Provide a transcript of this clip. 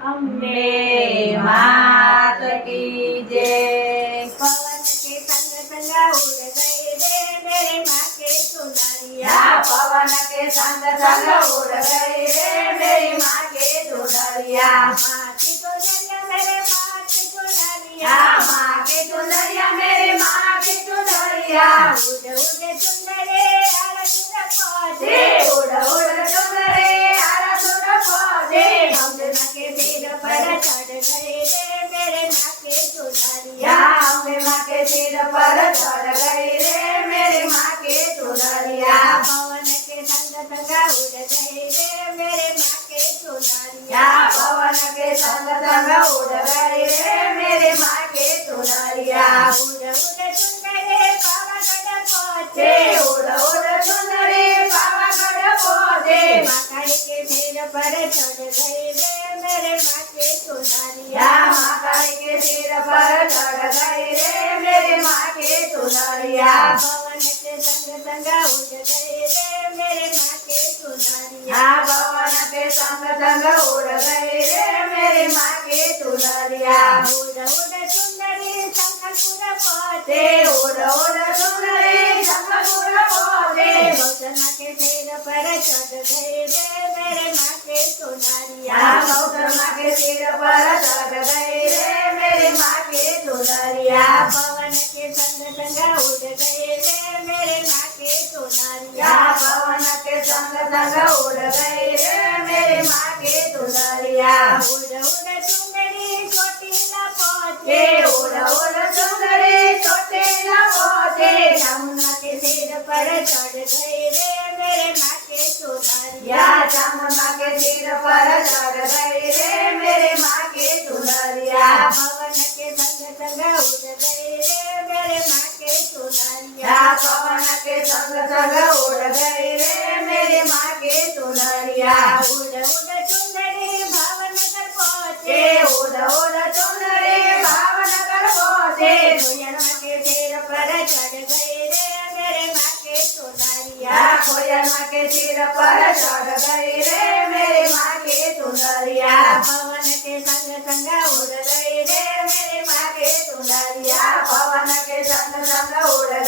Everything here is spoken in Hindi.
अम्बे मात की जय। पवन के संग संग उड़ गए रे मेरे माँ के चुनरिया। पवन के संग संग उड़ गई रे मेरी माँ के चुनरिया। माँ की चुनरिया मेरे माँ की चुनरिया। माँ के चुनरिया मेरी माँ की चुनरिया। उड़ उड़ चुनरे आरसुर पहुँचे। उड़ उड़ चुनरे आरसुर पहुँचे। अम्बे माँ के सिर पर चढ़ गए रे मेरे माँ के चुनरिया। अम्बे माँ के सिर पर चढ़ गई रे मेरी माँ के चुनरिया। पवन के संग संग उड़ गए रे मेरे माँ के चुनरिया। पवन के संग संग उड़ गई रे मेरी माँ के चुनरिया। उड़ उड़ चुनरे पावागढ़ पहुँचे। उड़ उड़ चुनरी पावागढ़ पहुँचे। माकाई के सिर पर चढ़ गए रे मेरे माँ के चुनरिया। माकाई के सिर पर चढ़ गई रे मेरी माँ के चुनरिया। पवन के संग संग उड़ गए रे मेरे माँ के चुनरिया। पवन के संग संग उड़ गई रे मेरी माँ के चुनरिया। उड़ उड़ चुनरी शंखपुर पहुँचे। उड़ उड़ चुनरी शंखपुर पहुँचे। गौतम के सिर पर चढ़ गए रे मेरे माँ के चुनरिया। गौतम के सिर पर चढ़ गई रे मेरी माँ के चुनरिया। पवन के संग संग उड़ गए रे मेरे माँ के चुनरिया। पवन के संग संग उड़ गई रे मेरी माँ के चुनरिया। उड़ उड़ चुनरी चोटीला पहुँचे। उड़ उड़ चुनरी चोटीला पहुँचे। यमुना के सिर पर चढ़ गए रे मेरे माँ के चुनरिया। यमुना के सिर पर चढ़ गई रे मेरी माँ के चुनरिया। पवन के संग संग उड़ गए रे मेरे माँ के चुनरिया। पवन के संग संग उड़ गई रे मेरी माँ के चुनरिया। उड़ उड़ चुनरी भावनगर पहुँचे। उड़ उड़ चुनरी भावनगर पहुँचे। कोयलमा के सिर पर चढ़ गए रे मेरे माँ के चुनरिया। कोयलमा के सिर पर चढ़ गई रे मेरी माँ के चुनरिया। पवन के संग संग उड़ गए रे मेरे माँ के चुनरिया। पवन के संग संग उड़